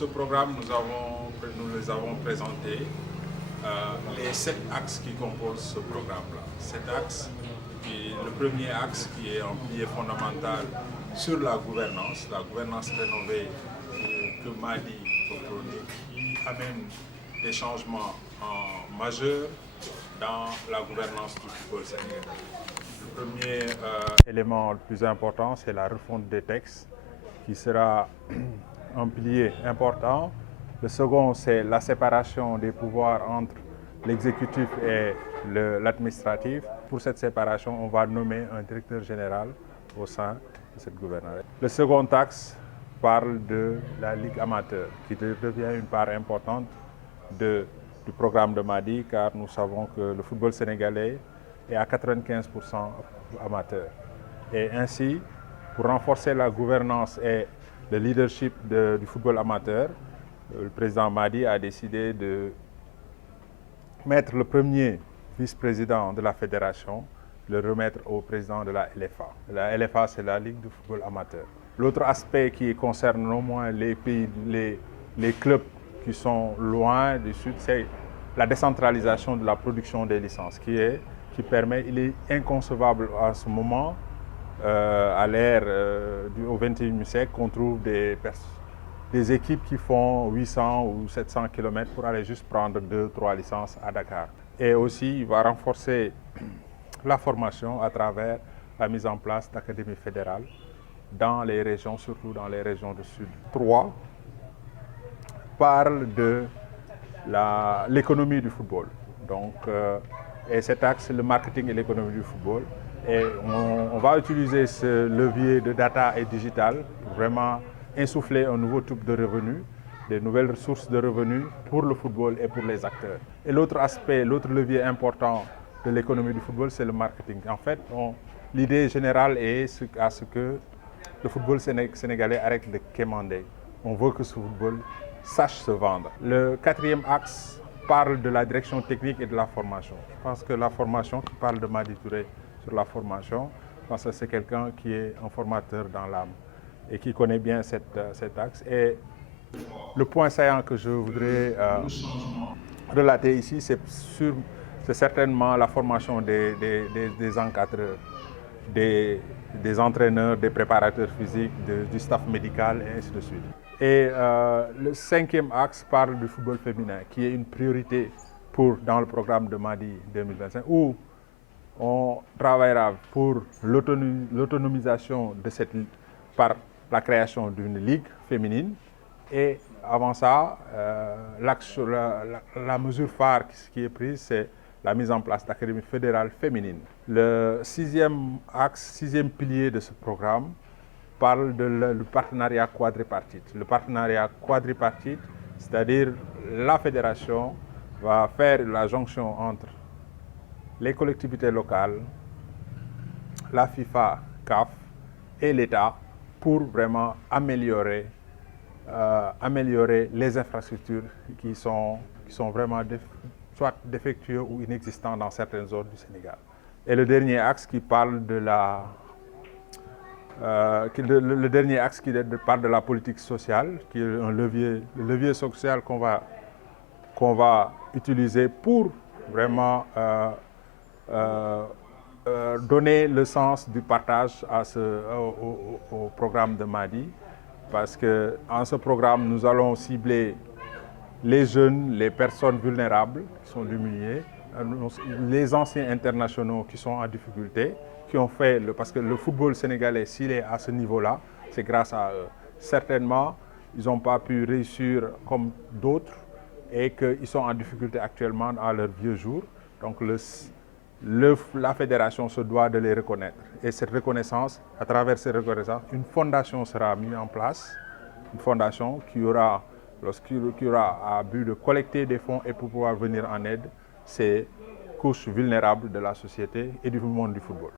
ce programme, nous les avons présentés, les 7 axes qui composent ce programme-là. 7 axes, le premier axe qui est un pilier fondamental sur la gouvernance rénovée que Madi produit, qui amène des changements majeurs dans la gouvernance du football sénégalais. Le premier élément le plus important, c'est la refonte des textes, qui sera un pilier important. Le second, c'est la séparation des pouvoirs entre l'exécutif et l'administratif. Pour cette séparation, on va nommer un directeur général au sein de cette gouvernance. Le second axe parle de la Ligue amateur, qui devient une part importante du programme de Madi, car nous savons que le football sénégalais est à 95% amateur. Et ainsi, pour renforcer la gouvernance et le leadership du football amateur, le président Madi a décidé de mettre le premier vice-président de la fédération, le remettre au président de la LFA. La LFA, c'est la Ligue du football amateur. L'autre aspect qui concerne au moins les clubs qui sont loin du sud, c'est la décentralisation de la production des licences, il est inconcevable à ce moment, à l'ère au XXIe siècle, qu'on trouve des équipes qui font 800 ou 700 km pour aller juste prendre 2-3 licences à Dakar. Et aussi, il va renforcer la formation à travers la mise en place d'académies fédérales dans les régions, surtout dans les régions du Sud. 3 parle de l'économie du football. Donc, et cet axe, c'est le marketing et l'économie du football. Et on va utiliser ce levier de data et digital pour vraiment insuffler un nouveau type de revenus, des nouvelles sources de revenus pour le football et pour les acteurs. Et l'autre aspect, l'autre levier important de l'économie du football, c'est le marketing. En fait, l'idée générale est à ce que le football sénégalais arrête de quémander. On veut que ce football sache se vendre. Le quatrième axe parle de la direction technique et de la formation. Je pense que la formation, qui parle de Madi Touré sur la formation, je pense que c'est quelqu'un qui est un formateur dans l'âme et qui connaît bien cet axe. Et le point saillant que je voudrais relater ici, c'est certainement la formation des encadreurs, des entraîneurs, des préparateurs physiques, du staff médical et ainsi de suite. Et le cinquième axe parle du football féminin, qui est une priorité dans le programme de Madi 2025, où on travaillera pour l'autonomisation de cette ligue par la création d'une ligue féminine. Et avant ça, la mesure phare qui est prise, c'est la mise en place d'académies fédérales féminines. Le sixième pilier de ce programme parle du partenariat quadripartite. Le partenariat quadripartite, c'est-à-dire la fédération va faire la jonction entre les collectivités locales, la FIFA, CAF et l'État pour vraiment améliorer les infrastructures qui sont vraiment soit défectueuses ou inexistantes dans certaines zones du Sénégal. Et le dernier axe qui parle parle de la politique sociale, qui est le levier social qu'on va utiliser pour vraiment donner le sens du partage au programme de Madi, parce que en ce programme, nous allons cibler les jeunes, les personnes vulnérables qui sont diminuées, les anciens internationaux qui sont en difficulté, parce que le football sénégalais, s'il est à ce niveau-là, c'est grâce à eux. Certainement, ils n'ont pas pu réussir comme d'autres et qu'ils sont en difficulté actuellement à leurs vieux jours. Donc la fédération se doit de les reconnaître. Et cette reconnaissance, à travers cette reconnaissance, une fondation sera mise en place, une fondation qui aura à but de collecter des fonds et pour pouvoir venir en aide ces couches vulnérables de la société et du monde du football.